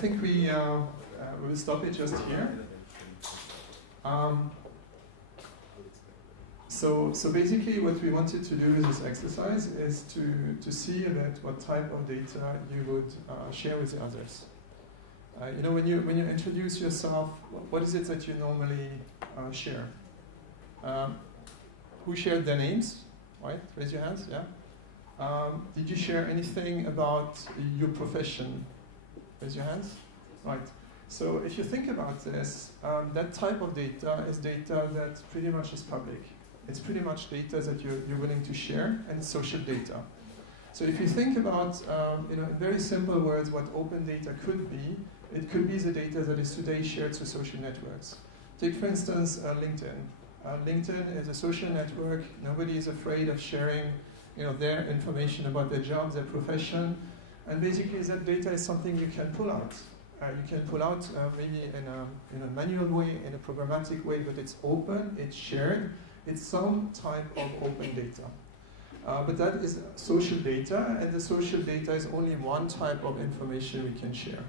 think we will stop it just here. So basically what we wanted to do with this exercise is to see a bit what type of data you would share with the others. You know, when you introduce yourself, what is it that you normally share? Who shared their names? Right? Raise your hands. Yeah. Did you share anything about your profession? Raise your hands. Right. So if you think about this, that type of data is data that pretty much is public. It's pretty much data that you're willing to share, and it's social data. So if you think about, you know, in very simple words, what open data could be, it could be the data that is today shared through social networks. Take, for instance, LinkedIn. LinkedIn is a social network. Nobody is afraid of sharing, you know, their information about their job, their profession, and basically that data is something you can pull out. You can pull out maybe in a manual way, in a programmatic way, but it's open, it's shared, it's some type of open data. But that is social data, and the social data is only one type of information we can share.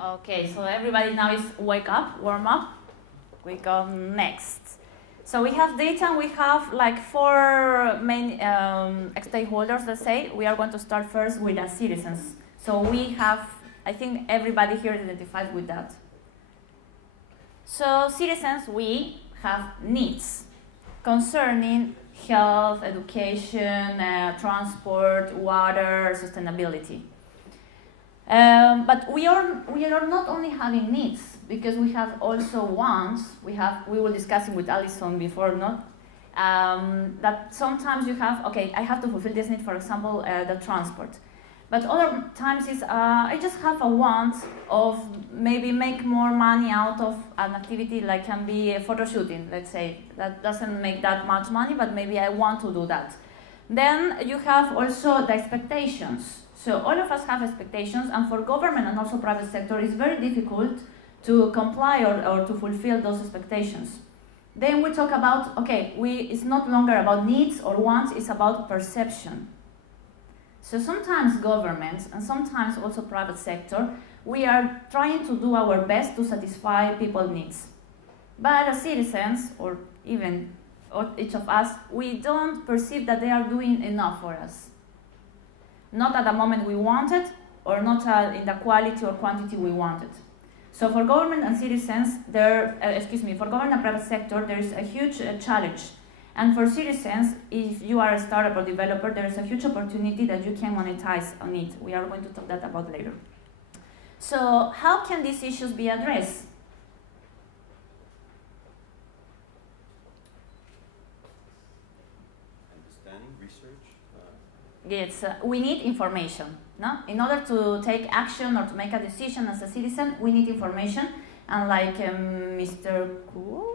Okay, so everybody now is wake up, warm up. We go next. So we have data, and we have like 4 main stakeholders, let's say. We are going to start first with the citizens. So we have, I think everybody here is identified with that. So citizens, we have needs concerning health, education, transport, water, sustainability. But we are not only having needs, because we have also wants. We were discussing with Alison before, not? That sometimes you have, okay, I have to fulfill this need, for example, the transport. But other times is, I just have a want of maybe make more money out of an activity like can be photo shooting, let's say. That doesn't make that much money, but maybe I want to do that. Then you have also the expectations. So all of us have expectations, and for government and also private sector, it's very difficult to comply or to fulfill those expectations. Then we talk about, okay, it's not longer about needs or wants, it's about perception. So sometimes governments, and sometimes also private sector, we are trying to do our best to satisfy people's needs. But as citizens, or even each of us, we don't perceive that they are doing enough for us. Not at the moment we wanted, or not in the quality or quantity we wanted. So for government and citizens, for government and private sector, there is a huge challenge. And for citizens, if you are a startup or developer, there is a huge opportunity that you can monetize on it. We are going to talk that about later. So how can these issues be addressed? Understanding, research? Yes, we need information. No? In order to take action or to make a decision as a citizen, we need information. And like Mr. Cool,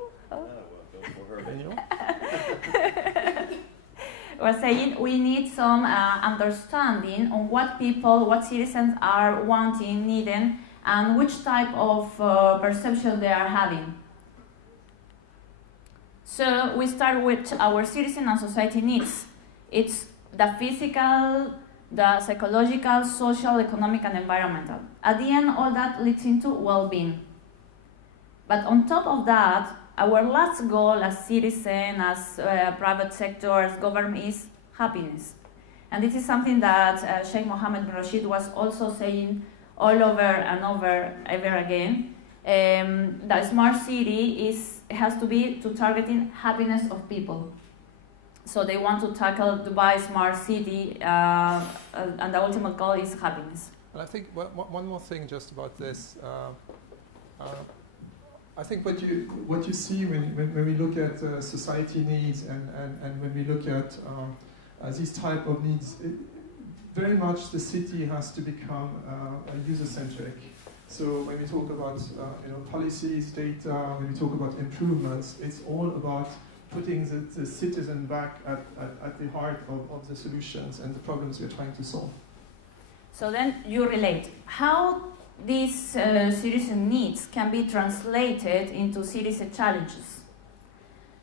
was saying, we need some understanding on what citizens are wanting, needing, and which type of perception they are having. So we start with our citizen and society needs. It's the physical, the psychological, social, economic, and environmental. At the end, all that leads into well-being. But on top of that, our last goal as citizen, as private sector, as government is happiness. And this is something that Sheikh Mohammed bin Rashid was also saying all over and over again. The smart city has to be to targeting happiness of people. So they want to tackle Dubai smart city, and the ultimate goal is happiness. And I think one more thing just about this. I think what you see when we look at society needs and when we look at these type of needs, very much the city has to become user-centric. So when we talk about policies, data, when we talk about improvements, it's all about putting the citizen back at the heart of the solutions and the problems we're trying to solve. So then you relate. How these citizen needs can be translated into citizen challenges.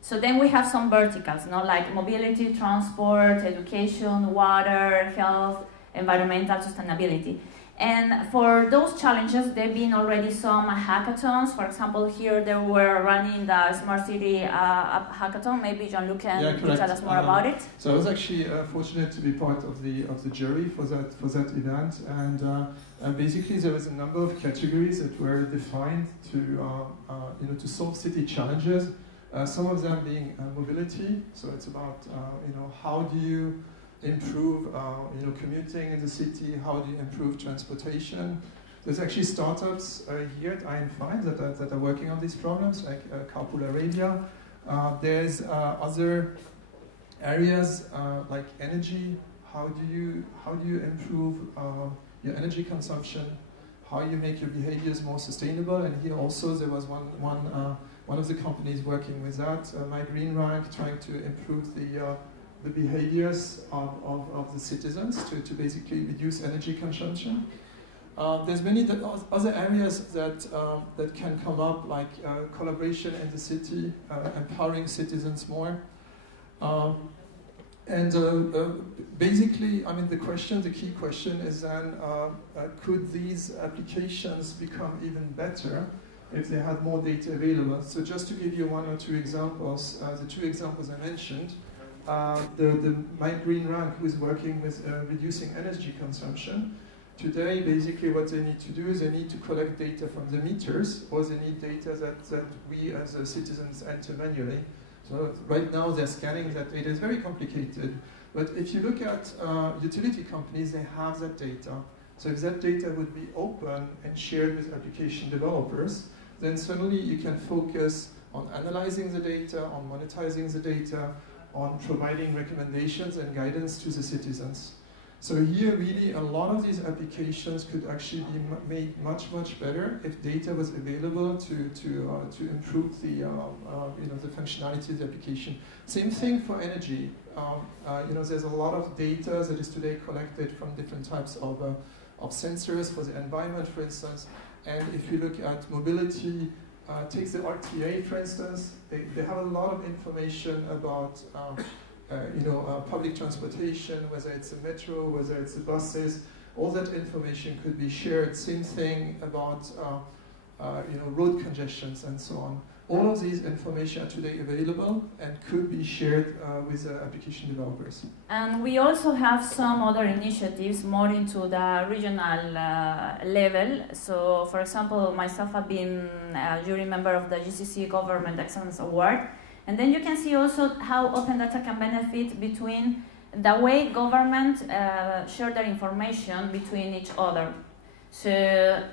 So then we have some verticals, like mobility, transport, education, water, health, environmental sustainability. And for those challenges, there have been already some hackathons. For example, here they were running the Smart City hackathon. Maybe Jean-Luc can tell us more about it. So I was actually fortunate to be part of the jury for that event, and basically there was a number of categories that were defined to solve city challenges. Some of them being mobility. So it's about how do you improve commuting in the city, how do you improve transportation. There's actually startups here at IN5 that are working on these problems, like Carpool Arabia. There's other areas like energy. How do you improve your energy consumption? How you make your behaviors more sustainable? And here also there was one of the companies working with that, My Green Rank, trying to improve the behaviors of the citizens to basically reduce energy consumption. There's many other areas that can come up, like collaboration in the city, empowering citizens more. Basically, I mean, the key question is then, could these applications become even better if they had more data available? So just to give you one or two examples, the two examples I mentioned, the My Green Rank, who is working with reducing energy consumption. Today, basically what they need to do is they need to collect data from the meters, or they need data that we as citizens enter manually. So right now they're scanning that data. It's very complicated. But if you look at utility companies, they have that data. So if that data would be open and shared with application developers, then suddenly you can focus on analyzing the data, on monetizing the data, on providing recommendations and guidance to the citizens. So here really a lot of these applications could actually be made much better if data was available to improve the functionality of the application. Same thing for energy. There's a lot of data that is today collected from different types of sensors for the environment, for instance. And if you look at mobility, take the RTA, for instance. They have a lot of information about public transportation, whether it's a metro, whether it's the buses. All that information could be shared. Same thing about road congestions and so on. All of these information are today available and could be shared with application developers. And we also have some other initiatives more into the regional level. So, for example, myself, I've been a jury member of the GCC Government Excellence Award. And then you can see also how OpenData can benefit between the way government share their information between each other. So,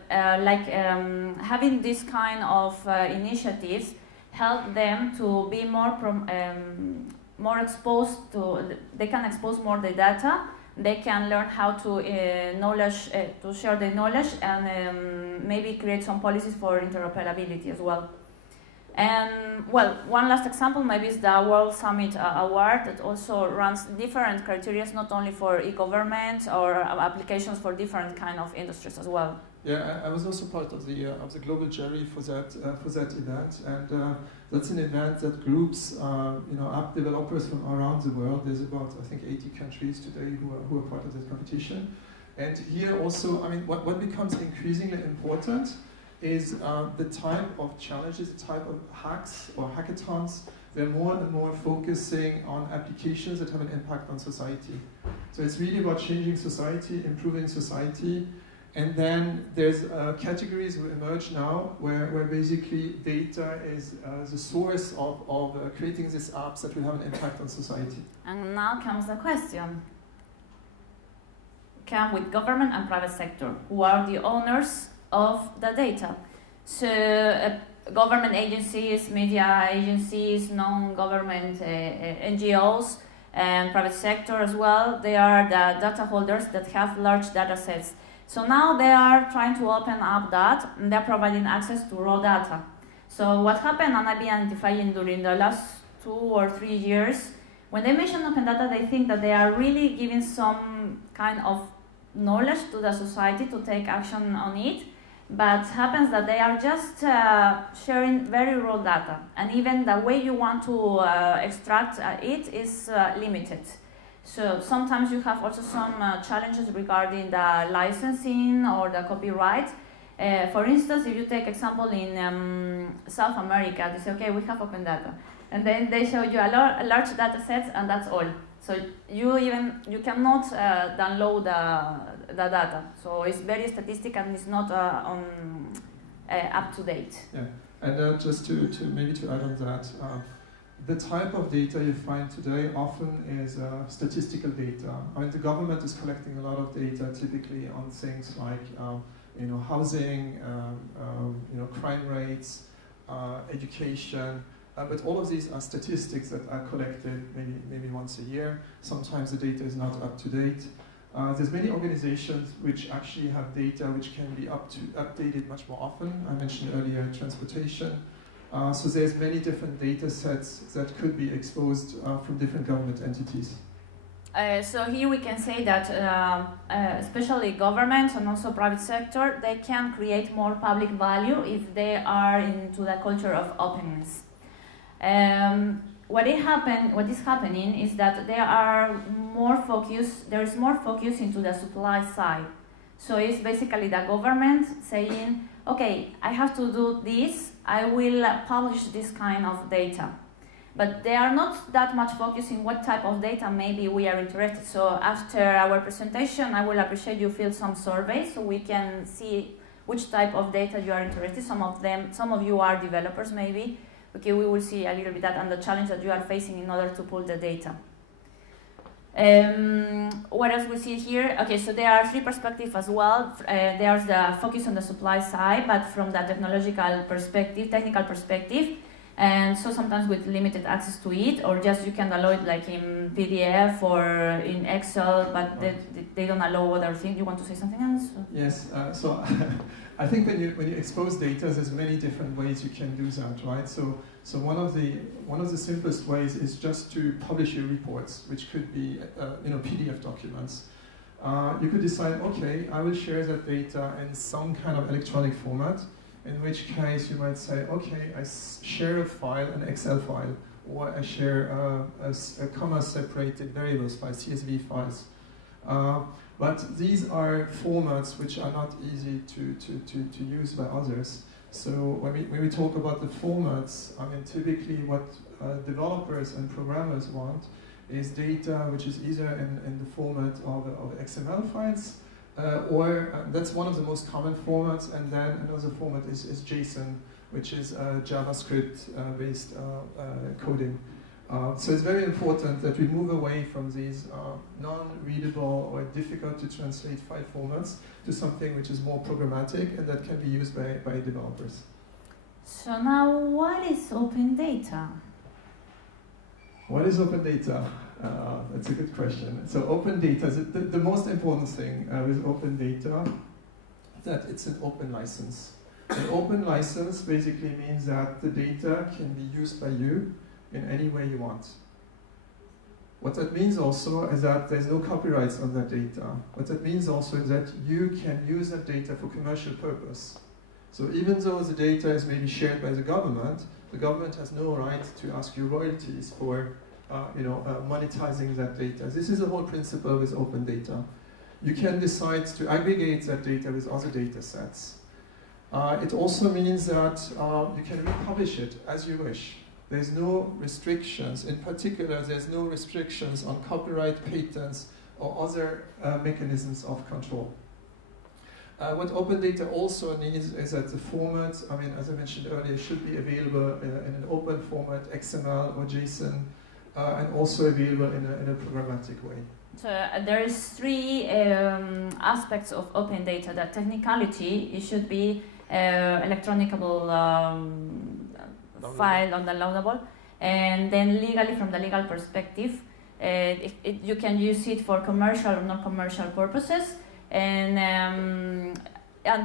having this kind of initiatives help them to be more exposed to. They can expose more the data. They can learn how to to share the knowledge, and maybe create some policies for interoperability as well. And well, one last example maybe is the World Summit Award that also runs different criteria, not only for e-government or applications for different kind of industries as well. Yeah, I was also part of the global jury for that event, and that's an event that groups app developers from around the world. There's about, I think, 80 countries today who are part of that competition. And here also, I mean, what becomes increasingly important is the type of challenges, the type of hacks or hackathons. They're more and more focusing on applications that have an impact on society. So it's really about changing society, improving society. And then there's categories who emerge now where basically data is the source of creating these apps that will have an impact on society. And now comes the question. Come with government and private sector, who are the owners of the data. So government agencies, media agencies, non-government NGOs, and private sector as well, they are the data holders that have large data sets. So now they are trying to open up that, and they're providing access to raw data. So what happened, and I've been identifying during the last 2 or 3 years, when they mention open data, they think that they are really giving some kind of knowledge to the society to take action on it, but happens that they are just sharing very raw data, and even the way you want to extract it is limited. So sometimes you have also some challenges regarding the licensing or the copyright. For instance, if you take example in South America, they say, okay, we have OpenData. And then they show you a large data set, and that's all. So you cannot download the data. So it's very statistic and it's not up to date. Yeah, and just to maybe to add on that, the type of data you find today often is statistical data. I mean, the government is collecting a lot of data, typically on things like housing, crime rates, education. But all of these are statistics that are collected maybe once a year. Sometimes the data is not up to date. There's many organizations which actually have data which can be updated much more often. I mentioned earlier transportation. So there's many different data sets that could be exposed from different government entities. So here we can say that especially governments and also private sector, they can create more public value if they are into the culture of openness. What is happening is that there is more focus into the supply side. So it's basically the government saying, okay, I have to do this, I will publish this kind of data. But they are not that much focusing what type of data maybe we are interested. So after our presentation, I will appreciate you fill some surveys so we can see which type of data you are interested. Some of you are developers maybe. Okay, we will see a little bit that and the challenge that you are facing in order to pull the data. What else we see here? Okay, so there are three perspectives as well. There's the focus on the supply side, but from the technical perspective, and so sometimes with limited access to it, or just you can download it like in PDF or in Excel, but they don't allow other things. You want to say something else? Yes. So I think when you expose data, there's many different ways you can do that, right? So one of the simplest ways is just to publish your reports, which could be PDF documents. You could decide, okay, I will share that data in some kind of electronic format. In which case you might say, okay, I share a file, an Excel file, or I share a comma-separated variables file, CSV files. But these are formats which are not easy to use by others. So when we talk about the formats, I mean, typically what developers and programmers want is data which is either in the format of XML files, or that's one of the most common formats, and then another format is JSON, which is JavaScript-based coding. So it's very important that we move away from these non-readable or difficult to translate file formats to something which is more programmatic and that can be used by developers. So now, what is OpenData? What is OpenData? That's a good question. So OpenData, the most important thing with OpenData is that it's an open license. An open license basically means that the data can be used by you in any way you want. What that means also is that there's no copyrights on that data. What that means also is that you can use that data for commercial purpose. So even though the data is maybe shared by the government has no right to ask you royalties for monetizing that data. This is the whole principle with open data. You can decide to aggregate that data with other data sets. It also means that you can republish it as you wish. There's no restrictions. In particular, there's no restrictions on copyright, patents, or other mechanisms of control. What OpenData also needs is that the format, I mean, as I mentioned earlier, should be available in an open format, XML or JSON, and also available in a programmatic way. So there is three aspects of OpenData. The technicality, it should be electronicable file downloadable, and then legally, from the legal perspective, you can use it for commercial or non-commercial purposes, and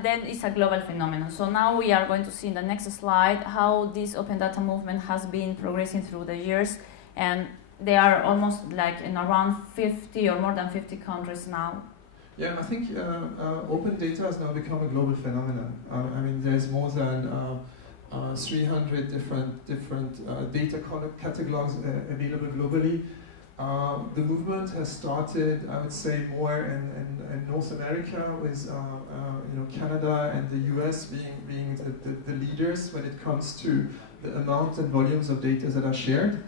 then it's a global phenomenon. So now we are going to see in the next slide how this open data movement has been progressing through the years, and they are almost like in around 50 or more than 50 countries now. Yeah, I think open data has now become a global phenomenon. I mean, there's more than 300 different data catalogs available globally. The movement has started, I would say, more in North America, with you know, Canada and the US being the leaders when it comes to the amount and volumes of data that are shared.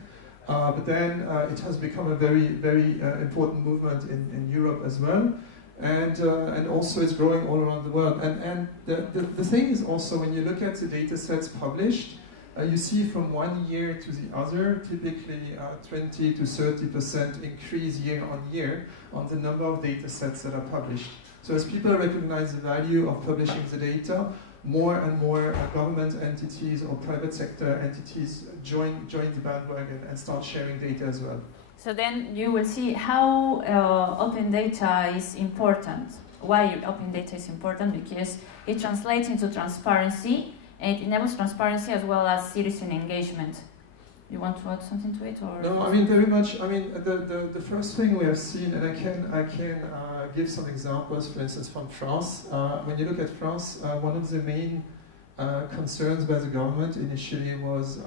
But then it has become a very important movement in Europe as well. And also it's growing all around the world. And the thing is also, when you look at the data sets published, you see from one year to the other, typically 20 to 30% increase year on year on the number of data sets that are published. So as people recognize the value of publishing the data, more and more government entities or private sector entities join the bandwagon and start sharing data as well. So then you will see how open data is important. Why open data is important? Because it translates into transparency, and it enables transparency as well as citizen engagement. You want to add something to it, or? No, I mean very much. I mean the first thing we have seen, and I can give some examples. For instance, from France. When you look at France, one of the main concerns by the government initially was,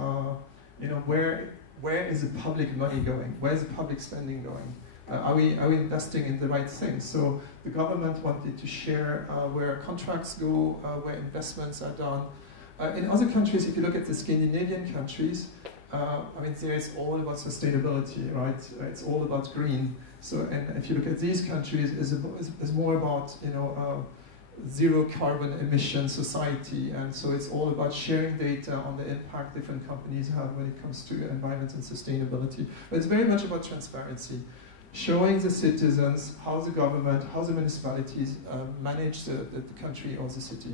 you know, where is the public money going? Where is the public spending going? Are we investing in the right things? So the government wanted to share where contracts go, where investments are done. In other countries, if you look at the Scandinavian countries, I mean, there is all about sustainability, right? It's all about green. So, and if you look at these countries, it's more about, you know, zero carbon emission society, and so it's all about sharing data on the impact different companies have when it comes to environment and sustainability. But it's very much about transparency, showing the citizens how the government, how the municipalities manage the country or the city.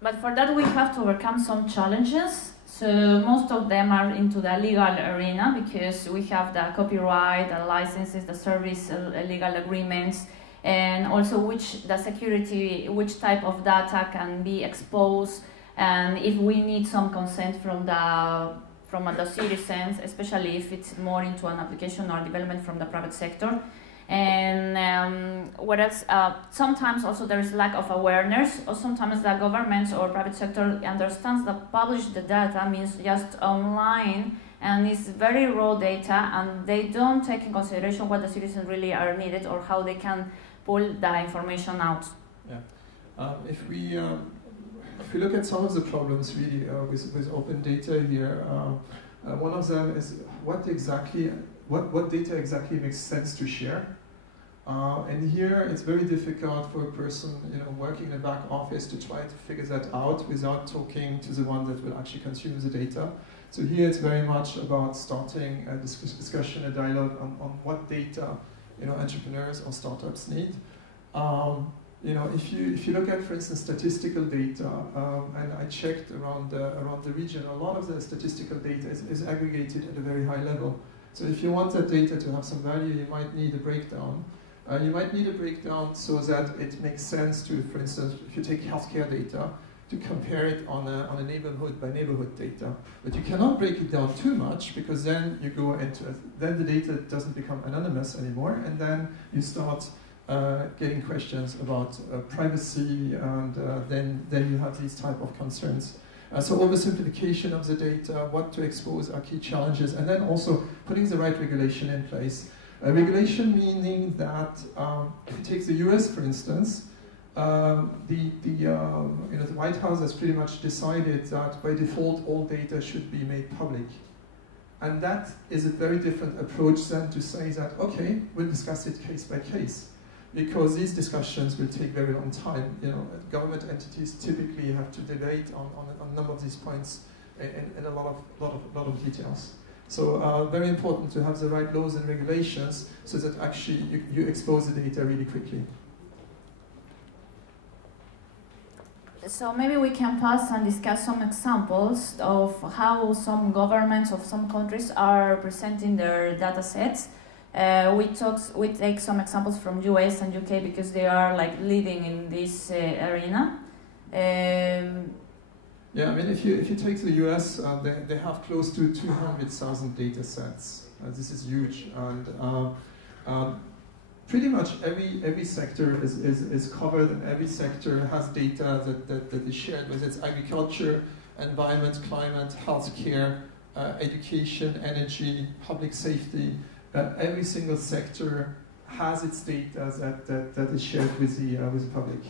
But for that we have to overcome some challenges. So most of them are into the legal arena, because we have the copyright, the licenses, the service legal agreements, and also the security, which type of data can be exposed, and if we need some consent from the citizens, especially if it's more into an application or development from the private sector. And whereas sometimes also there is lack of awareness, or sometimes the government or private sector understands that publish the data means just online, and it's very raw data, and they don't take in consideration what the citizens really are needed or how they can pull the information out. Yeah. If we look at some of the problems really with open data here, one of them is what data exactly makes sense to share. And here it's very difficult for a person, you know, working in a back office to try to figure that out without talking to the one that will actually consume the data. So here it's very much about starting a discussion, a dialogue on what data, you know, entrepreneurs or startups need. You know, if you look at, for instance, statistical data, and I checked around the region, a lot of the statistical data is aggregated at a very high level. So if you want that data to have some value, you might need a breakdown. You might need a breakdown so that it makes sense to, for instance, if you take healthcare data, to compare it on a neighborhood by neighborhood data. But you cannot break it down too much, because then you go into then the data doesn't become anonymous anymore, and then you start getting questions about privacy, and then you have these type of concerns. So oversimplification of the data, what to expose are key challenges, and then also putting the right regulation in place. Regulation meaning that, if you take the US for instance, the White House has pretty much decided that by default all data should be made public. And that is a very different approach than to say that, okay, we'll discuss it case by case. Because these discussions will take very long time. You know, government entities typically have to debate on a number of these points in a lot of details. So very important to have the right laws and regulations so that actually you expose the data really quickly. So maybe we can pass and discuss some examples of how some governments of some countries are presenting their data sets. We take some examples from US and UK because they are like leading in this arena. Yeah, I mean, if you take the US, they have close to 200,000 data sets. This is huge, and pretty much every sector is covered, and every sector has data that is shared, whether it's agriculture, environment, climate, healthcare, education, energy, public safety. Every single sector has its data that is shared with the public.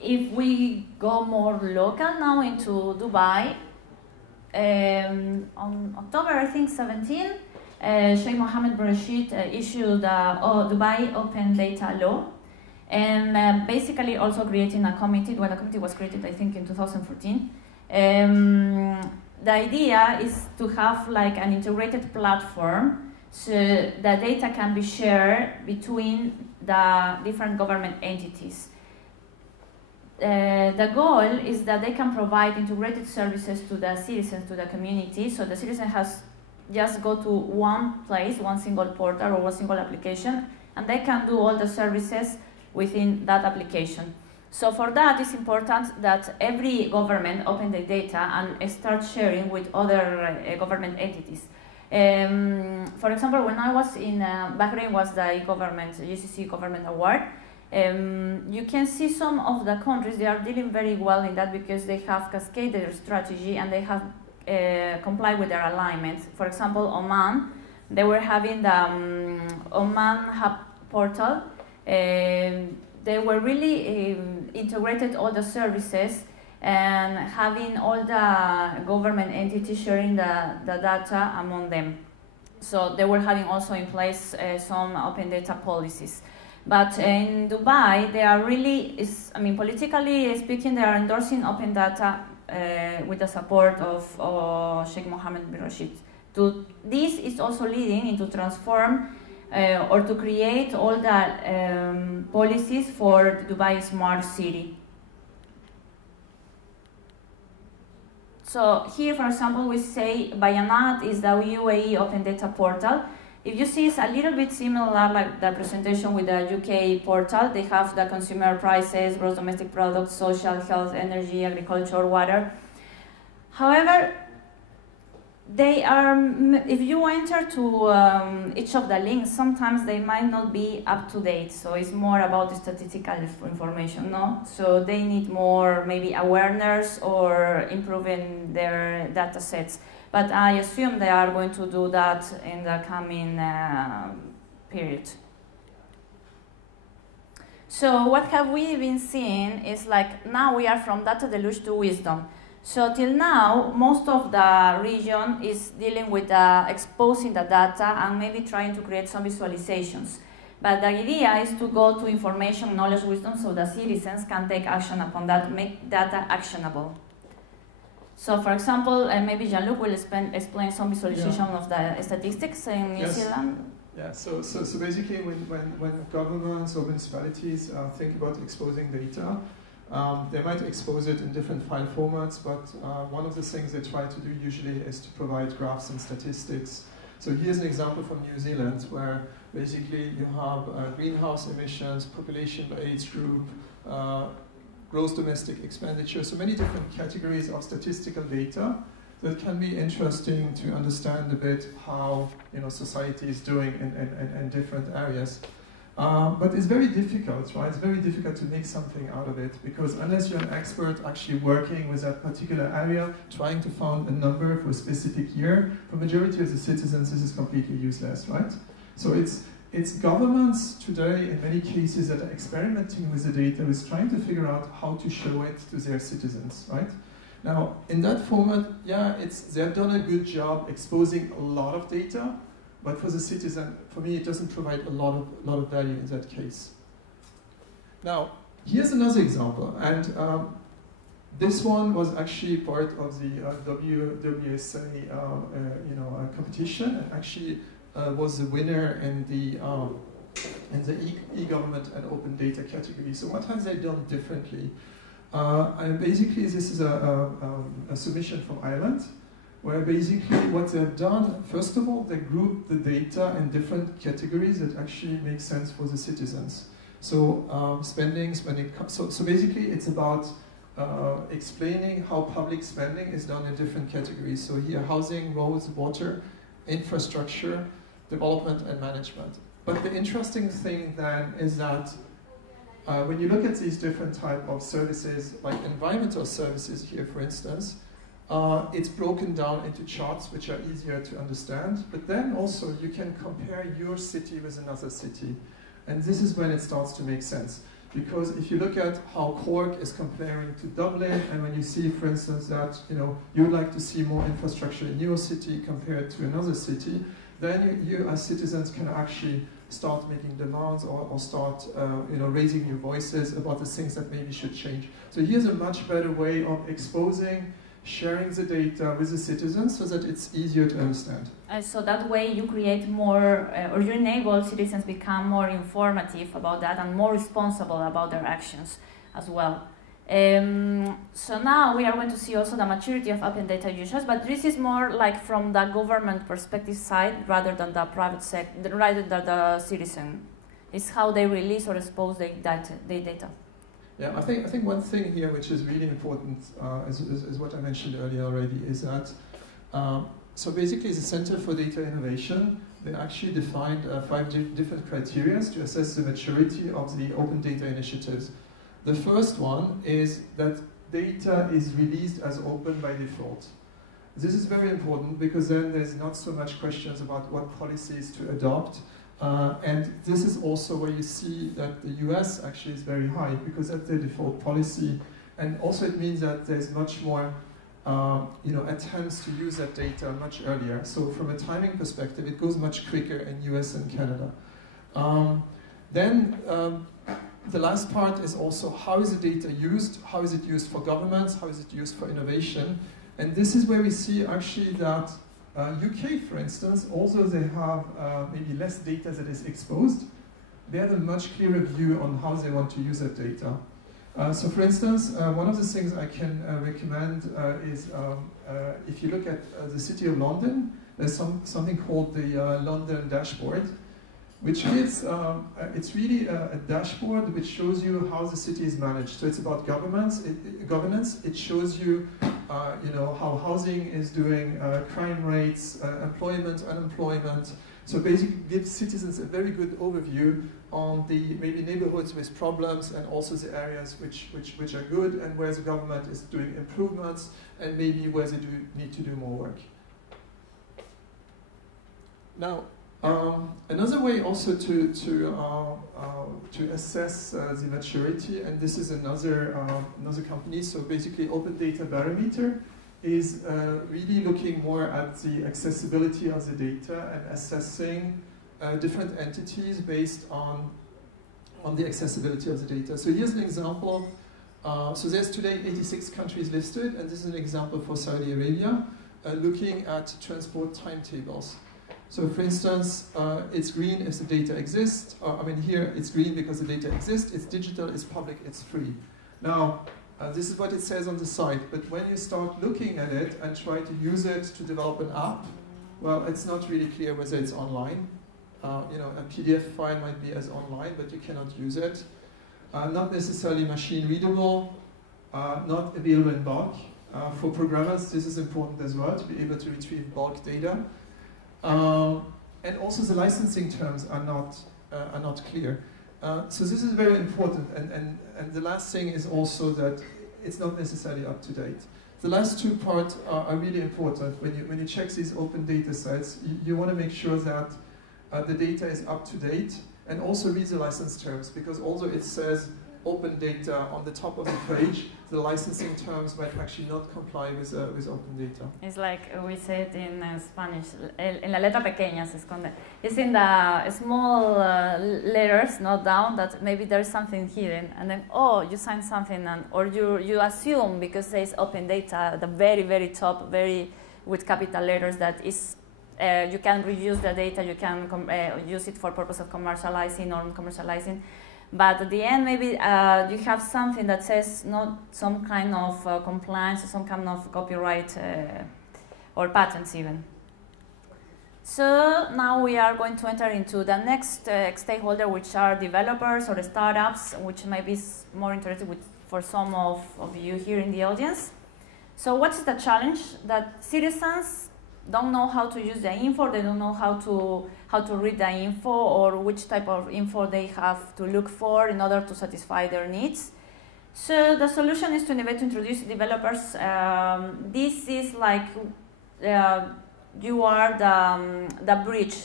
If we go more local now into Dubai, on October, I think, 17, Sheikh Mohammed bin Rashid issued Dubai OpenData law, and basically also creating a committee. Well, the committee was created, I think, in 2014. The idea is to have like an integrated platform so the data can be shared between the different government entities. The goal is that they can provide integrated services to the citizens, to the community, so the citizen has just go to one place, one single portal or one single application, and they can do all the services within that application. So for that, it's important that every government open the data and start sharing with other government entities. For example, when I was in Bahrain, was the GCC Government Award. You can see some of the countries, they are dealing very well in that because they have cascaded their strategy and they have complied with their alignments. For example, Oman, they were having the Oman Hub portal. They were really integrated all the services and having all the government entities sharing the data among them. So they were having also in place some open data policies. But in Dubai, they are really, politically speaking, they are endorsing open data with the support of Sheikh Mohammed bin Rashid. This is also leading into transform or to create all the policies for Dubai Smart City. So here, for example, we say Bayanat is the UAE open data portal. If you see, it's a little bit similar like the presentation with the UK portal. They have the consumer prices, gross domestic products, social, health, energy, agriculture, water. However, they are, if you enter to each of the links, sometimes they might not be up to date. So it's more about the statistical information, no? So they need more maybe awareness or improving their data sets. But I assume they are going to do that in the coming period. So what have we been seeing is like now we are from data deluge to wisdom. So till now, most of the region is dealing with exposing the data and maybe trying to create some visualizations. But the idea is to go to information, knowledge, wisdom, so the citizens can take action upon that, make data actionable. So for example, maybe Jean-Luc will explain some visualization of the statistics in New Zealand. Yeah, so basically when governments or municipalities think about exposing data, they might expose it in different file formats, but one of the things they try to do usually is to provide graphs and statistics. So here's an example from New Zealand where basically you have greenhouse emissions, population by age group, gross domestic expenditure, so many different categories of statistical data that can be interesting to understand a bit how society is doing in different areas. But it's very difficult, right? It's very difficult to make something out of it because unless you're an expert actually working with that particular area, trying to find a number for a specific year, for majority of the citizens this is completely useless, right? So it's governments today, in many cases, that are experimenting with the data, is trying to figure out how to show it to their citizens, right? Now, in that format, yeah, they've done a good job exposing a lot of data, but for the citizen, for me, it doesn't provide a lot of value in that case. Now, here's another example, and this one was actually part of the WSA, competition, and actually. Was the winner in the e-government and open data category. So what have they done differently? And basically this is a submission from Ireland, where basically what they've done, first of all, they group the data in different categories that actually make sense for the citizens. So spending, so basically it's about explaining how public spending is done in different categories. So here, housing, roads, water, infrastructure, development and management. But the interesting thing then is that when you look at these different type of services, like environmental services here, for instance, It's broken down into charts which are easier to understand, but then also you can compare your city with another city. And this is when it starts to make sense. Because if you look at how Cork is comparing to Dublin, and when you see, for instance, that you would like to see more infrastructure in your city compared to another city, then you as citizens can actually start making demands or start raising your voices about the things that maybe should change. So here's a much better way of exposing, sharing the data with the citizens so that it's easier to understand. So that way you create more, or you enable citizens become more informative about that and more responsible about their actions as well. So now we are going to see also the maturity of open data users, but this is more like from the government perspective side rather than the private sector, rather than the citizen. It's how they release or expose the data. Yeah, I think one thing here which is really important is what I mentioned earlier already, is that so basically the Center for Data Innovation, they actually defined 5 different criteria to assess the maturity of the open data initiatives. The first one is that data is released as open by default. This is very important because then there's not so much questions about what policies to adopt. And this is also where you see that the US actually is very high because that's their default policy. And also it means that there's much more attempts to use that data much earlier. So from a timing perspective, it goes much quicker in US and Canada. The last part is also how is the data used? How is it used for governments? How is it used for innovation? And this is where we see actually that UK, for instance, although they have maybe less data that is exposed, they have a much clearer view on how they want to use that data. So for instance, one of the things I can recommend is if you look at the City of London, there's something called the London Dashboard, which is, it's really a dashboard which shows you how the city is managed. So it's about governance. It shows you, how housing is doing, crime rates, employment, unemployment. So basically gives citizens a very good overview on the maybe neighborhoods with problems and also the areas which are good and where the government is doing improvements and maybe where they need to do more work. Now, another way also to assess the maturity, and this is another company, so basically OpenData Barometer is really looking more at the accessibility of the data and assessing different entities based on the accessibility of the data. So here's an example. So there's today 86 countries listed, and this is an example for Saudi Arabia, looking at transport timetables. So for instance, it's green if the data exists. Here it's green because the data exists. It's digital, it's public, it's free. Now, this is what it says on the site, but when you start looking at it and try to use it to develop an app, well, it's not really clear whether it's online. A PDF file might be as online, but you cannot use it. Not necessarily machine readable, not available in bulk. For programmers, this is important as well, to be able to retrieve bulk data. And also the licensing terms are not clear. So this is very important, and the last thing is also that it's not necessarily up to date. The last two parts are really important. When you check these open data sets, you want to make sure that the data is up to date, and also read the license terms, because although it says open data on the top of the page, the licensing terms might actually not comply with open data. It's like we say it in Spanish, en la letra pequeña se esconde. It's in the small letters, not down, that maybe there's something hidden, and then, oh, you sign something, or you assume, because it says open data at the very, very top, with capital letters, that is, you can reuse the data, you can use it for purpose of commercializing or non-commercializing. But at the end, maybe you have something that says not some kind of compliance or some kind of copyright or patents even. So now we are going to enter into the next stakeholder, which are developers or startups, which may be more interested for some of you here in the audience. So what's the challenge? That citizens don't know how to use the info, they don't know how to read the info or which type of info they have to look for in order to satisfy their needs. So the solution is to innovate to introduce developers. This is like you are the bridge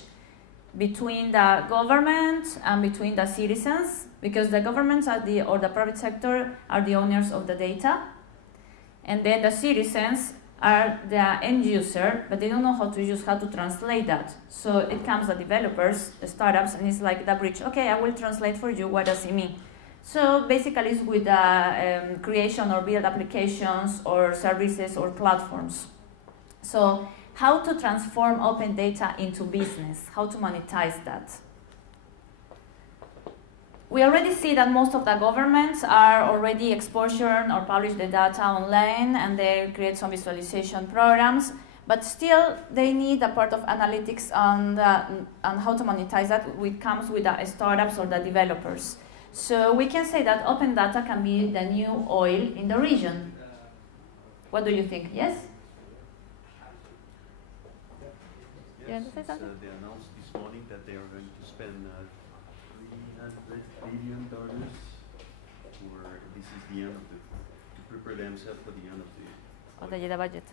between the government and between the citizens, because the governments are or the private sector are the owners of the data, and then the citizens are the end user, but they don't know how to translate that. So it comes the developers, the startups, and it's like the bridge. Okay, I will translate for you. What does it mean? So basically, it's with the creation or build applications or services or platforms. So how to transform open data into business? How to monetize that? We already see that most of the governments are already exposure or publish the data online, and they create some visualization programs, but still they need a part of analytics on how to monetize that, which comes with the startups or the developers. So we can say that open data can be the new oil in the region. What do you think? Yes? Yes, they announced this morning that they are going to spend $300 billion for this is the end of to prepare themselves for the end of the budget.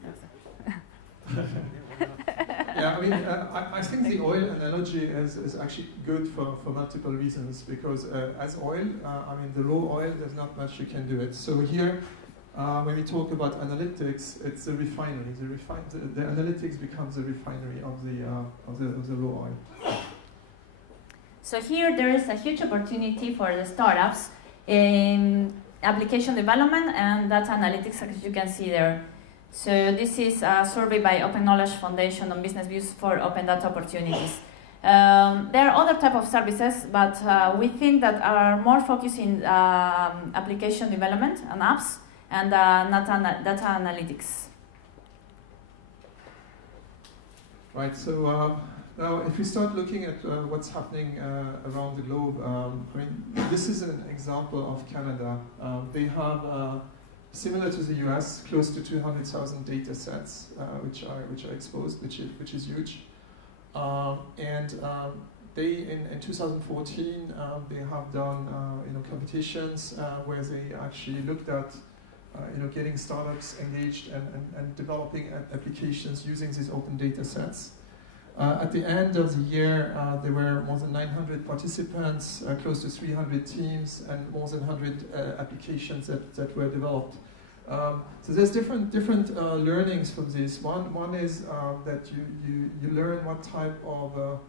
Yeah, I mean, I think the oil analogy is actually good for multiple reasons, because as oil, I mean, the raw oil, there's not much you can do it. So here, when we talk about analytics, it's a refinery. The analytics becomes a refinery of the raw oil. So here there is a huge opportunity for the startups in application development and data analytics, as you can see there. So this is a survey by Open Knowledge Foundation on business views for open data opportunities. There are other type of services, but we think that are more focused in application development and apps and data analytics. Right, so now if we start looking at what's happening around the globe, I mean, this is an example of Canada. They have, similar to the US, close to 200,000 data sets which are exposed, which is huge. They in 2014 they have done competitions where they actually looked at getting startups engaged and developing applications using these open data sets. At the end of the year, there were more than 900 participants, close to 300 teams, and more than 100 applications that were developed. So there's different learnings from this. One is that you learn what type of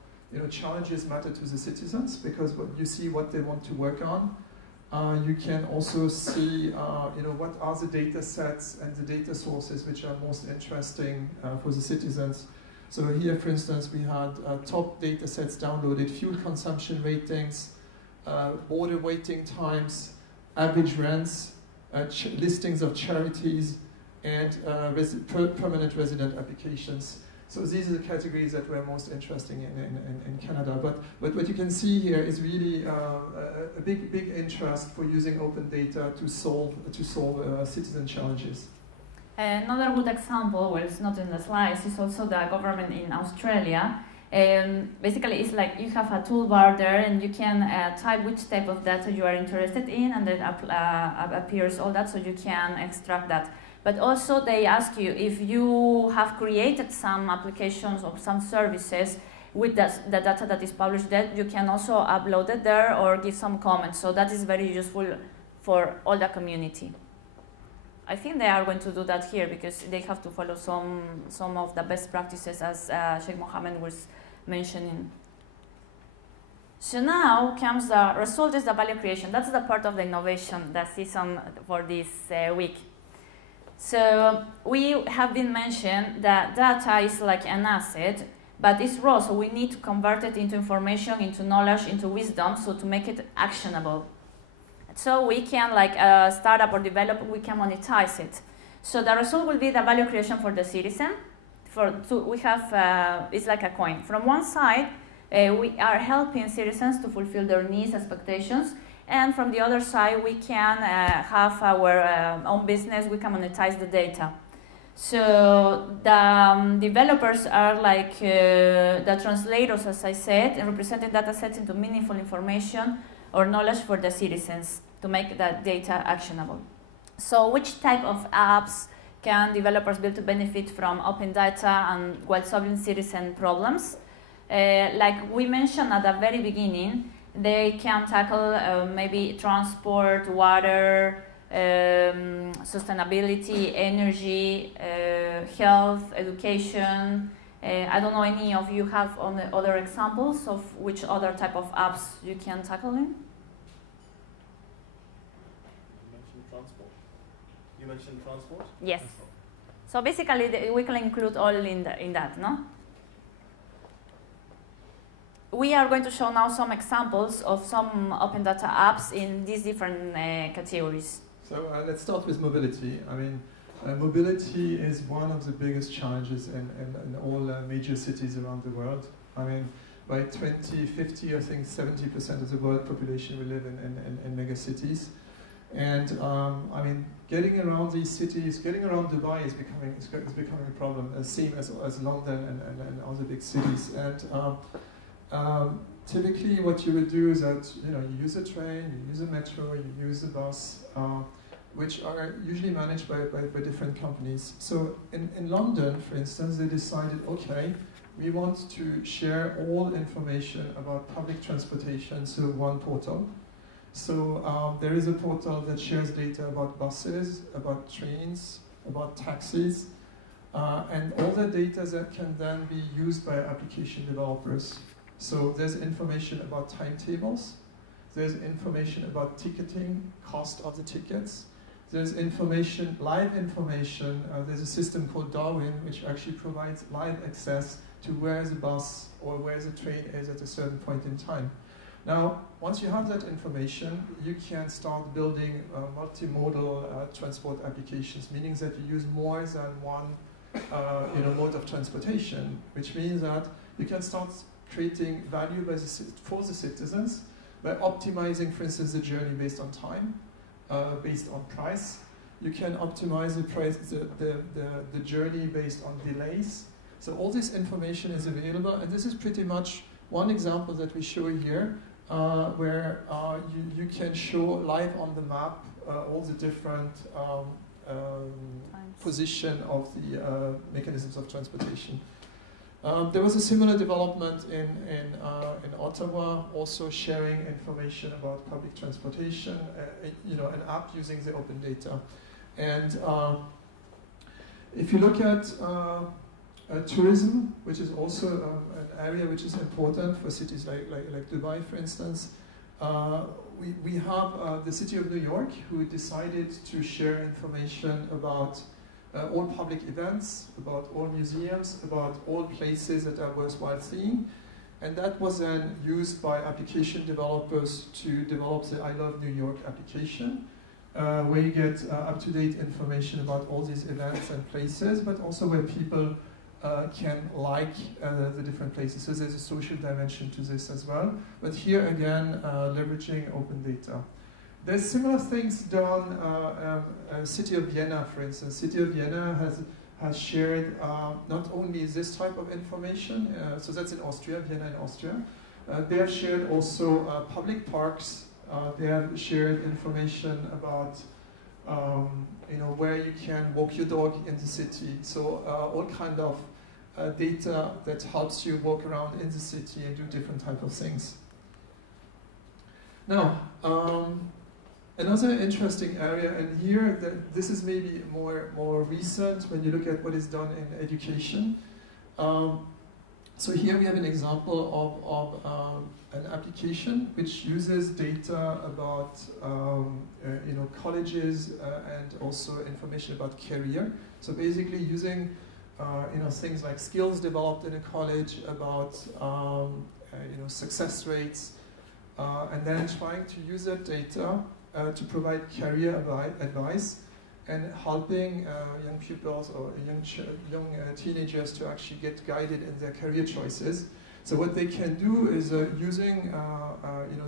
challenges matter to the citizens, because you see what they want to work on. You can also see what are the data sets and the data sources which are most interesting for the citizens. So here, for instance, we had top data sets downloaded, fuel consumption ratings, border waiting times, average rents, listings of charities, and permanent resident applications. So these are the categories that were most interesting in Canada. But what you can see here is really a big interest for using open data to solve citizen challenges. Another good example, well, it's not in the slides, is also the government in Australia. Basically, it's like you have a toolbar there, and you can type which type of data you are interested in, and then appears all that, so you can extract that. But also, they ask you if you have created some applications or some services with the data that is published there, you can also upload it there or give some comments. So that is very useful for all the community. I think they are going to do that here because they have to follow some of the best practices, as Sheikh Mohammed was mentioning. So now comes the result is the value creation. That's the part of the innovation, the season for this week. So we have been mentioned that data is like an asset, but it's raw, so we need to convert it into information, into knowledge, into wisdom, so to make it actionable. So we can, like a startup or developer, we can monetize it. So the result will be the value creation for the citizen. We have, it's like a coin. From one side, we are helping citizens to fulfill their needs, expectations, and from the other side, we can have our own business, we can monetize the data. So the developers are like the translators, as I said, and representing data sets into meaningful information or knowledge for the citizens. to make that data actionable. So which type of apps can developers build to benefit from open data and while solving citizen problems? Like we mentioned at the very beginning, they can tackle maybe transport, water, sustainability, energy, health, education. I don't know, any of you have other examples of which other type of apps you can tackle in? You mentioned transport? Yes. So basically, we can include all in that, no? We are going to show now some examples of some open data apps in these different categories. So let's start with mobility. I mean, mobility is one of the biggest challenges in all major cities around the world. I mean, by 2050, I think 70% of the world population will live in mega cities. And I mean, getting around these cities, getting around Dubai is becoming a problem, same as London and other big cities. And typically, what you would do is that you use a train, you use a metro, you use a bus, which are usually managed by different companies. So in London, for instance, they decided, okay, we want to share all information about public transportation through one portal. So there is a portal that shares data about buses, about trains, about taxis, and all the data that can then be used by application developers. So there's information about timetables, there's information about ticketing, cost of the tickets, there's information, live information, there's a system called Darwin which actually provides live access to where the bus or where the train is at a certain point in time. Now, once you have that information, you can start building multimodal transport applications, meaning that you use more than one mode of transportation, which means that you can start creating value for the citizens by optimizing, for instance, the journey based on time, based on price. You can optimize the journey based on delays. So all this information is available, and this is pretty much one example that we show here, where you can show live on the map all the different position of the mechanisms of transportation. There was a similar development in Ottawa, also sharing information about public transportation, an app using the OpenData. And if you look at tourism, which is also an area which is important for cities like Dubai, for instance, we have the city of New York, who decided to share information about all public events, about all museums, about all places that are worthwhile seeing. And that was then used by application developers to develop the I Love New York application, where you get up-to-date information about all these events and places, but also where people can like the different places. So there's a social dimension to this as well. But here again, leveraging open data. There's similar things done. City of Vienna, for instance. City of Vienna has shared not only this type of information, so that's in Austria, Vienna in Austria. They have shared also public parks. They have shared information about where you can walk your dog in the city. So all kind of data that helps you walk around in the city and do different type of things. Now, another interesting area, and here this is maybe more recent when you look at what is done in education. So here we have an example of an application which uses data about colleges and also information about career. So basically using things like skills developed in a college, about success rates, and then trying to use that data to provide career advice and helping young pupils or young teenagers to actually get guided in their career choices. So what they can do is using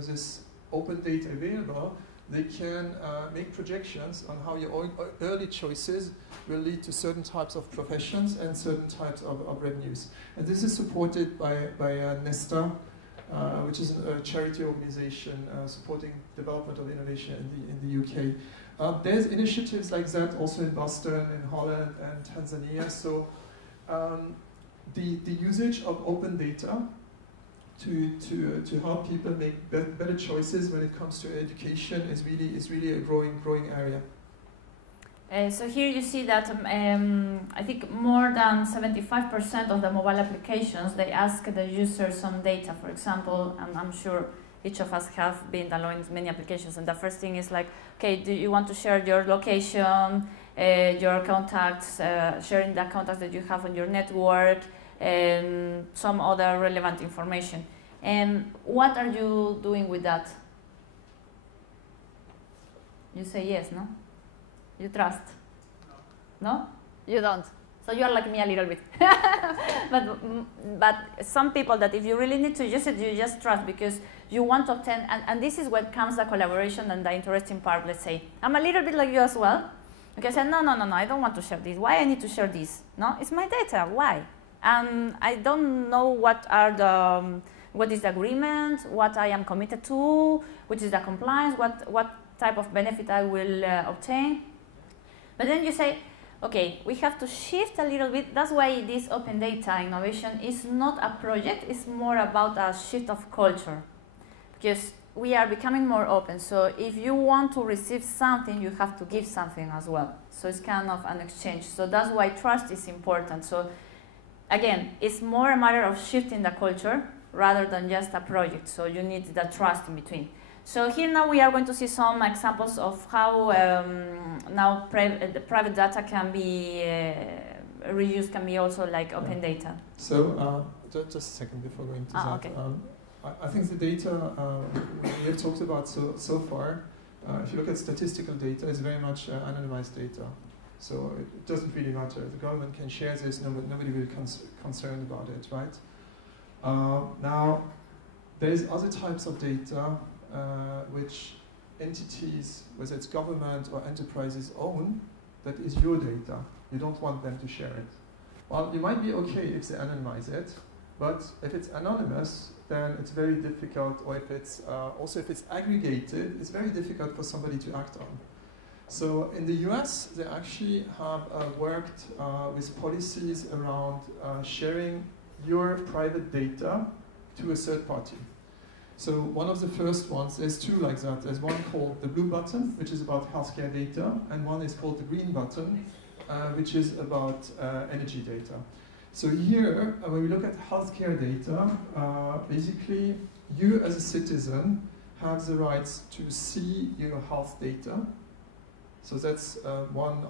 this open data available, they can make projections on how your early choices will lead to certain types of professions and certain types of revenues. And this is supported by Nesta, which is a charity organization supporting development of innovation in the UK. There's initiatives like that also in Boston, in Holland, and Tanzania. So the usage of open data to help people make better choices when it comes to education is really a growing area. So here you see that I think more than 75% of the mobile applications, they ask the user some data. For example, and I'm sure each of us have been downloading many applications, and the first thing is like, okay, do you want to share your location, your contacts, sharing the contacts that you have on your network, and some other relevant information. And what are you doing with that? You say yes, no? You trust? No? You don't. So you are like me a little bit. but some people that if you really need to use it, you just trust because you want to obtain, and this is where comes the collaboration and the interesting part, let's say. I'm a little bit like you as well. Okay, I said, no, I don't want to share this. Why I need to share this? No, it's my data, why? And I don't know what is the agreement, what I am committed to, which is the compliance, what type of benefit I will obtain. But then you say, okay, we have to shift a little bit. That's why this open data innovation is not a project, it's more about a shift of culture. Because we are becoming more open. So if you want to receive something, you have to give something as well. So it's kind of an exchange. So that's why trust is important. So again, it's more a matter of shifting the culture rather than just a project. So you need the trust in between. So here now we are going to see some examples of how now the private data can be reused, can be also like open data. So just a second before going to that. Okay. I think the data we have talked about so far, if you look at statistical data, is very much anonymized data. So it doesn't really matter. The government can share this, nobody will be concerned about it, right? Now, there's other types of data which entities, whether it's government or enterprises, own, that is your data. You don't want them to share it. Well, you might be okay if they anonymize it, but if it's anonymous, then it's very difficult, or if it's also if it's aggregated, it's very difficult for somebody to act on. So in the US, they actually have worked with policies around sharing your private data to a third party. So one of the first ones, there's two like that. There's one called the blue button, which is about healthcare data, and one is called the green button, which is about energy data. So here, when we look at healthcare data, basically you as a citizen have the rights to see your health data. So that's one,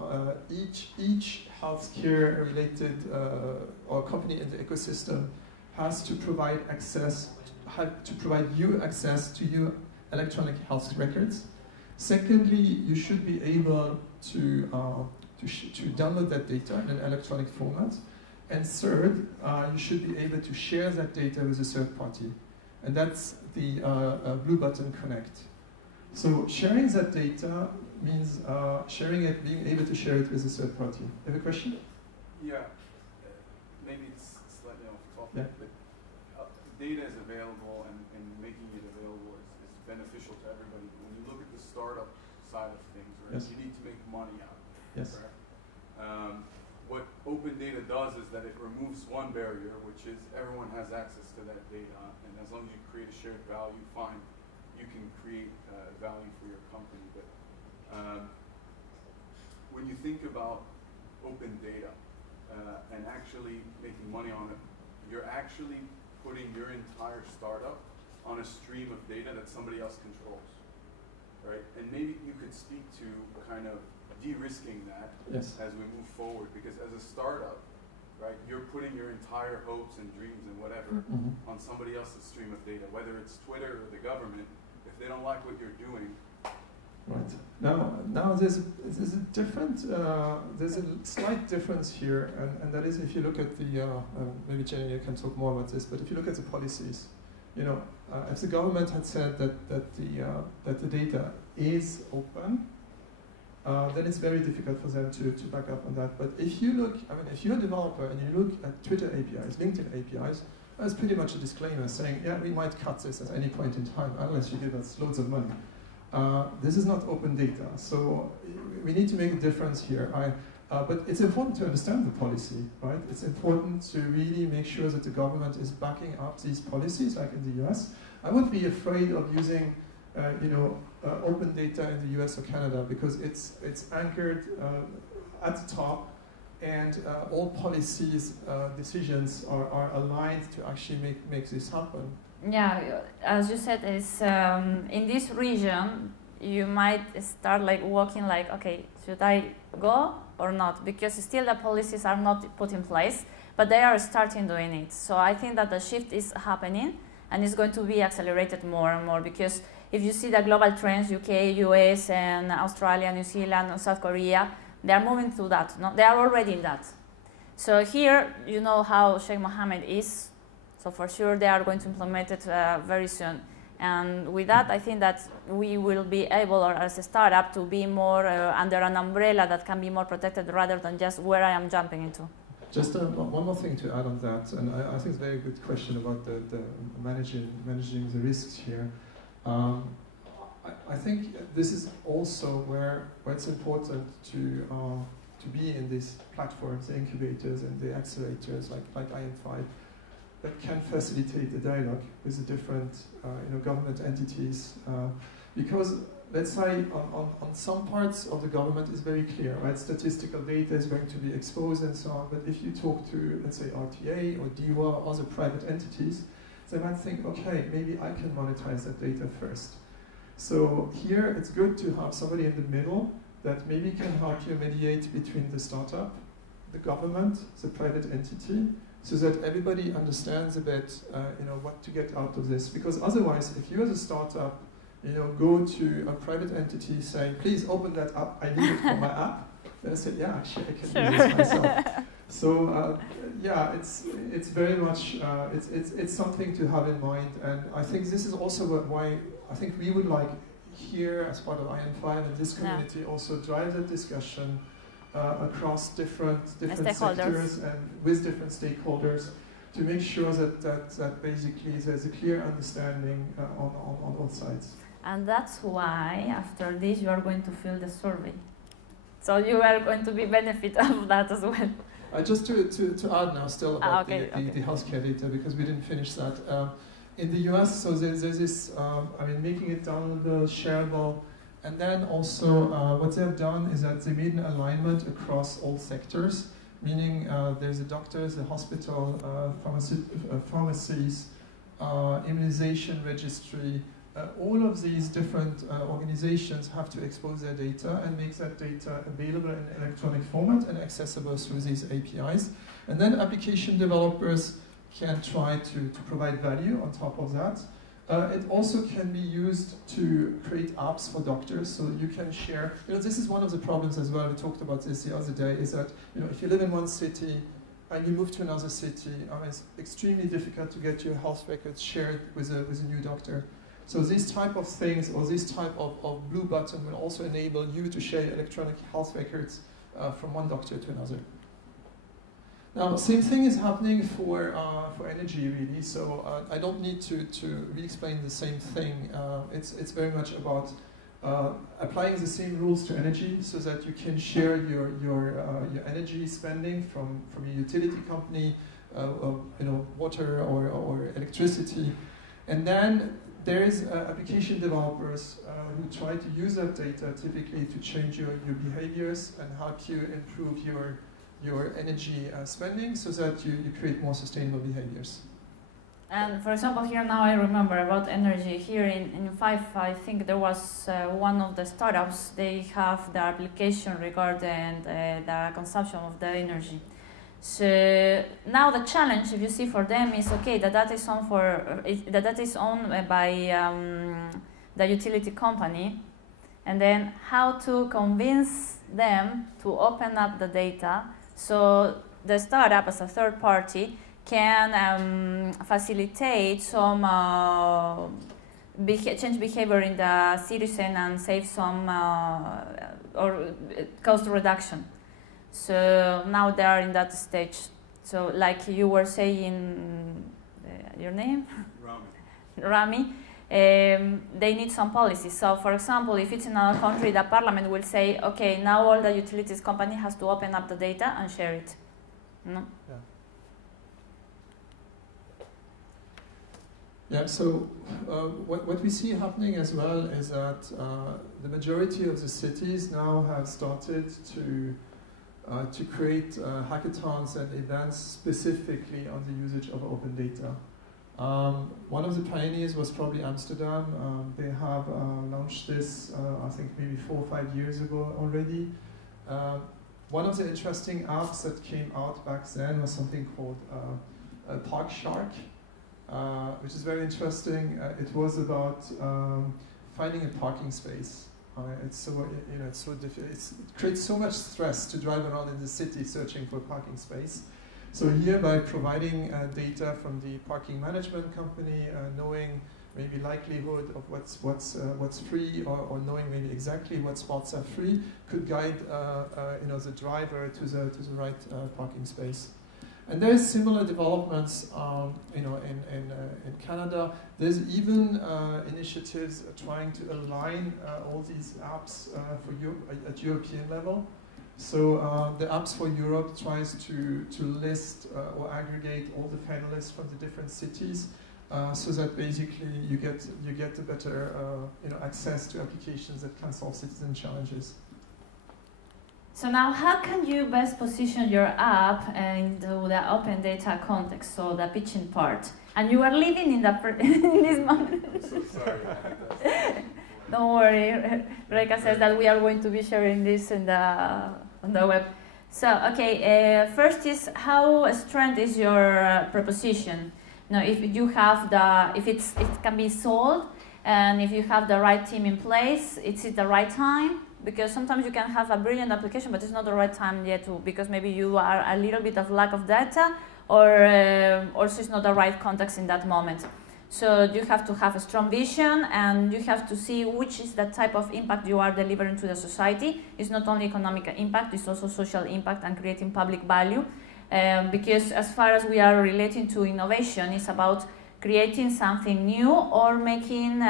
each healthcare related or company in the ecosystem has to provide access, to provide you access to your electronic health records. Secondly, you should be able to download that data in an electronic format. And third, you should be able to share that data with a third party. And that's the blue button connect. So sharing that data means sharing it, being able to share it with a third party. You have a question? Yeah, maybe it's slightly off topic, yeah. But data is available and making it available is beneficial to everybody. When you look at the startup side of things, right, yes. You need to make money out of it, yes. correct? What open data does is that it removes one barrier, which is everyone has access to that data, and as long as you create a shared value, fine, you can create value for your company. But when you think about open data and actually making money on it, you're actually putting your entire startup on a stream of data that somebody else controls, right? And maybe you could speak to kind of de-risking that yes. as we move forward, because as a startup, right, you're putting your entire hopes and dreams and whatever on somebody else's stream of data, whether it's Twitter or the government. If they don't like what you're doing, right. Now there's a different, there's a slight difference here, and that is if you look at the, maybe Jenny, you can talk more about this, but if you look at the policies, you know, if the government had said that the data is open, then it's very difficult for them to back up on that. But if you look, I mean, if you're a developer and you look at Twitter APIs, LinkedIn APIs, That's pretty much a disclaimer saying, yeah, we might cut this at any point in time unless you give us loads of money. This is not open data, so we need to make a difference here. But it's important to understand the policy, right? It's important to really make sure that the government is backing up these policies, like in the US. I would be afraid of using, open data in the US or Canada because it's anchored at the top, and all policies, decisions are aligned to actually make this happen. Yeah, as you said, is in this region you might start like walking like, okay, should I go or not? Because still the policies are not put in place, but they are starting doing it. So I think that the shift is happening and it's going to be accelerated more and more, because if you see the global trends, UK, US, and Australia, New Zealand, and South Korea, they are moving to that. No? They are already in that. So here, you know how Sheikh Mohammed is. So for sure, they are going to implement it very soon. And with that, I think that we will be able, or as a startup, to be more under an umbrella that can be more protected rather than just where I am jumping into. Just one more thing to add on that, and I think it's a very good question about the managing the risks here. I think this is also where it's important to be in these platforms, the incubators and the accelerators like IN5, that can facilitate the dialogue with the different government entities. Because let's say on some parts of the government is very clear, right? Statistical data is going to be exposed and so on, but if you talk to, let's say, RTA or DIWA or other private entities, they might think, okay, maybe I can monetize that data first. So here it's good to have somebody in the middle that maybe can help you mediate between the startup, the government, the private entity, so that everybody understands a bit, what to get out of this. Because otherwise, if you as a startup, go to a private entity saying, please open that up, I need it for my app, then say, yeah, actually, I can do this myself. So yeah, it's very much it's something to have in mind, and I think this is also why I think we would like here as part of IN5 and this community also drive the discussion across different sectors and with different stakeholders to make sure that basically there's a clear understanding on both sides. And that's why after this you are going to fill the survey. So you are going to be benefit of that as well. Just to add now still about the healthcare data, because we didn't finish that. In the US, so there's this, making it downloadable, shareable, and then also what they've done is that they made an alignment across all sectors, meaning there's a doctors, a hospital, pharmacies, immunization registry. All of these different organizations have to expose their data and make that data available in electronic format and accessible through these APIs. And then application developers can try to provide value on top of that. It also can be used to create apps for doctors, so you can share. This is one of the problems as well. We talked about this the other day. Is that if you live in one city and you move to another city, it's extremely difficult to get your health records shared with a new doctor. So these type of things, or this type of blue button, will also enable you to share electronic health records from one doctor to another. Now, same thing is happening for energy, really. So I don't need to re-explain the same thing. It's very much about applying the same rules to energy, so that you can share your energy spending from your utility company, water or electricity, and then there is application developers who try to use that data typically to change your behaviors and help you improve your energy spending so that you create more sustainable behaviors. And for example, here now I remember about energy. Here in 5, I think there was one of the startups, they have the application regarding the consumption of the energy. So now the challenge, if you see for them, is okay. The data is owned by the utility company, and then how to convince them to open up the data so the startup, as a third party, can facilitate some change behavior in the citizen and save some or cost reduction. So now they are in that stage. So like you were saying, your name? Rami. Rami, they need some policies. So, for example, if it's in another country, the parliament will say, okay, now all the utilities company has to open up the data and share it. No? Yeah. Yeah, so what we see happening as well is that the majority of the cities now have started to create hackathons and events specifically on the usage of open data. One of the pioneers was probably Amsterdam. They have launched this, I think maybe 4 or 5 years ago already. One of the interesting apps that came out back then was something called Park Shark, which is very interesting. It was about finding a parking space. It's so it's so difficult. It creates so much stress to drive around in the city searching for a parking space. So here, by providing data from the parking management company, knowing maybe likelihood of what's free, or knowing maybe exactly what spots are free, could guide the driver to the right parking space. And there's similar developments, in Canada. There's even initiatives trying to align all these apps at European level. So the Apps for Europe tries to list or aggregate all the panelists from the different cities, so that basically you get a better access to applications that can solve citizen challenges. So now, how can you best position your app into the open data context, so the pitching part? And you are living in in this moment. I'm so sorry. Don't worry, Reka says that we are going to be sharing this on the web. So, okay, first is how strong is your proposition? Now, if you have it can be sold, and if you have the right team in place, it's at the right time. Because sometimes you can have a brilliant application, but it's not the right time yet because maybe you are a little bit of lack of data, or also it's not the right context in that moment. So you have to have a strong vision, and you have to see which is the type of impact you are delivering to the society. It's not only economic impact, it's also social impact and creating public value. Because as far as we are relating to innovation, it's about creating something new or making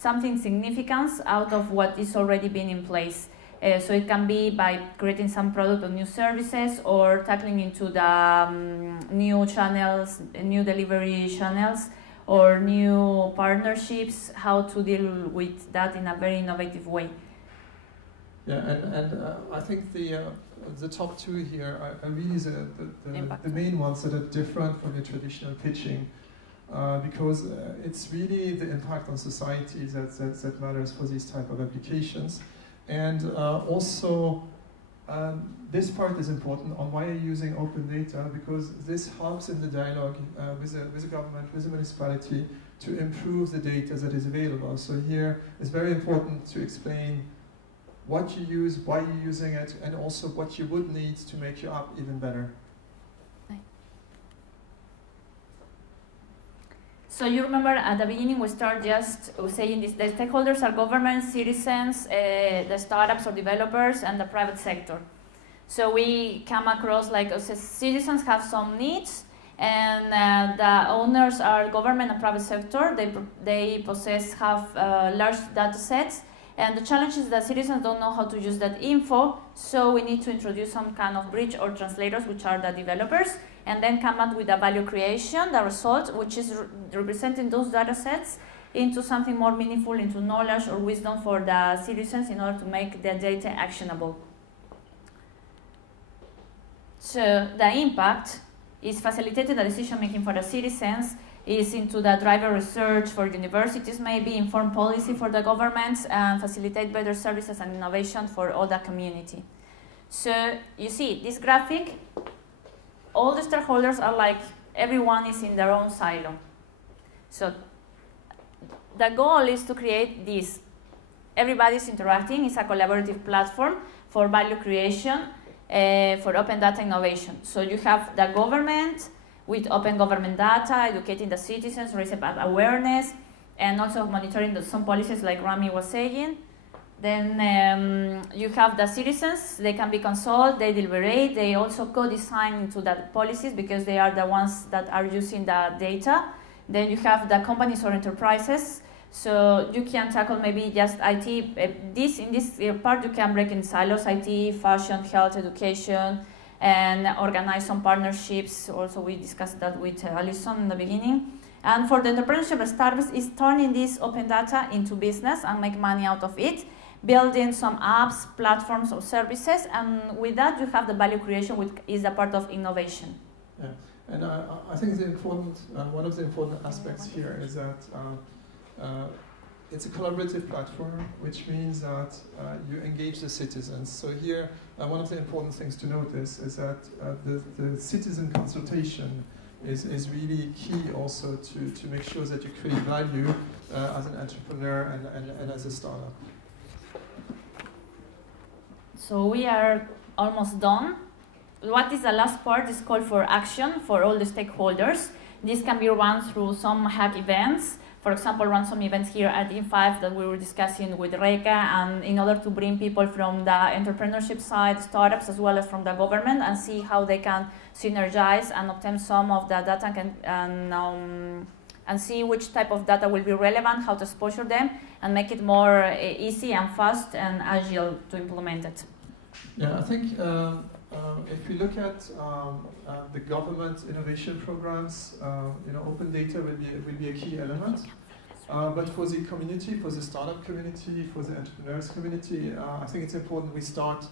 something significant out of what is already been in place. So it can be by creating some product or new services, or tackling into the new channels, new delivery channels, or new partnerships, how to deal with that in a very innovative way. Yeah, and I think the top two here are really the main ones that are different from the traditional pitching. Because it's really the impact on society that matters for these type of applications. And also, this part is important on why you're using open data, because this helps in the dialogue with the government, with the municipality, to improve the data that is available. So here, it's very important to explain what you use, why you're using it, and also what you would need to make your app even better. So you remember at the beginning we start just saying this, the stakeholders are government, citizens, the startups or developers, and the private sector. So we come across like citizens have some needs, and the owners are government and private sector. They have large data sets, and the challenge is that citizens don't know how to use that info, so we need to introduce some kind of bridge or translators, which are the developers, and then come up with a value creation, the result, which is representing those data sets into something more meaningful, into knowledge or wisdom for the citizens in order to make the data actionable. So the impact is facilitating the decision making for the citizens, is into the driver research for universities, maybe inform policy for the governments, and facilitate better services and innovation for all the community. So you see, this graphic, all the stakeholders are like, everyone is in their own silo. So the goal is to create this. Everybody's interacting. It's a collaborative platform for value creation, for open data innovation. So you have the government with open government data, educating the citizens, raising awareness, and also monitoring some policies like Rami was saying. Then you have the citizens, they can be consulted, they deliberate, they also co-design into that policies because they are the ones that are using the data. Then you have the companies or enterprises, so you can tackle maybe just IT. In this part you can break in silos, IT, fashion, health, education, and organize some partnerships. Also we discussed that with Alison in the beginning. And for the entrepreneurship startups is turning this open data into business and make money out of it, building some apps, platforms, or services, and with that you have the value creation, which is a part of innovation. Yeah, and I think the important, one of the important aspects here is that it's a collaborative platform, which means that you engage the citizens. So here, one of the important things to notice is that the citizen consultation is really key also to make sure that you create value as an entrepreneur and as a startup. So we are almost done. What is the last part is call for action for all the stakeholders. This can be run through some hack events. For example, run some events here at E5 that we were discussing with Reika, and in order to bring people from the entrepreneurship side, startups, as well as from the government, and see how they can synergize and obtain some of the data and see which type of data will be relevant, how to exposure them, and make it more easy and fast and agile to implement it. Yeah, I think if we look at the government innovation programs, OpenData will be a key element. But for the community, for the startup community, for the entrepreneurs community, I think it's important we start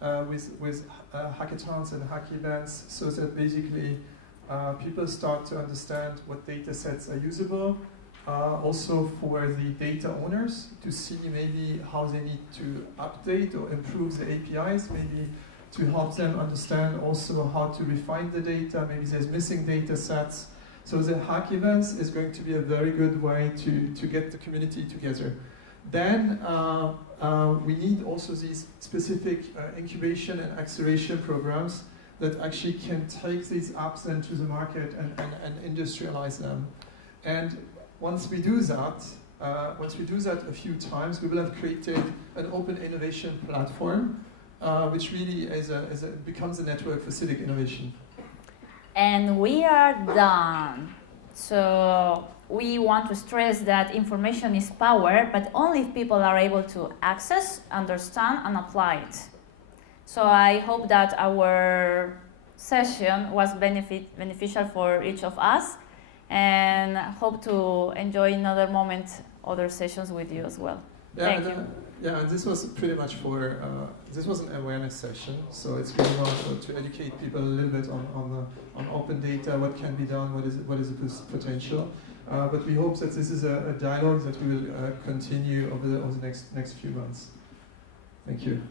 with hackathons and hack events, so that basically people start to understand what data sets are usable. Also for the data owners to see maybe how they need to update or improve the APIs, maybe to help them understand also how to refine the data, maybe there's missing data sets. So the hack events is going to be a very good way to get the community together. Then we need also these specific incubation and acceleration programs that actually can take these apps into the market and industrialize them. And once we do that a few times, we will have created an open innovation platform, which really becomes a network for civic innovation. And we are done. So we want to stress that information is power, but only if people are able to access, understand, and apply it. So I hope that our session was beneficial for each of us, and hope to enjoy another moment, other sessions with you as well. Thank you. Yeah, and this was pretty much for, this was an awareness session, so it's really also to educate people a little bit on open data, what can be done, what is the potential. But we hope that this is a dialogue that we will continue over the next few months. Thank you.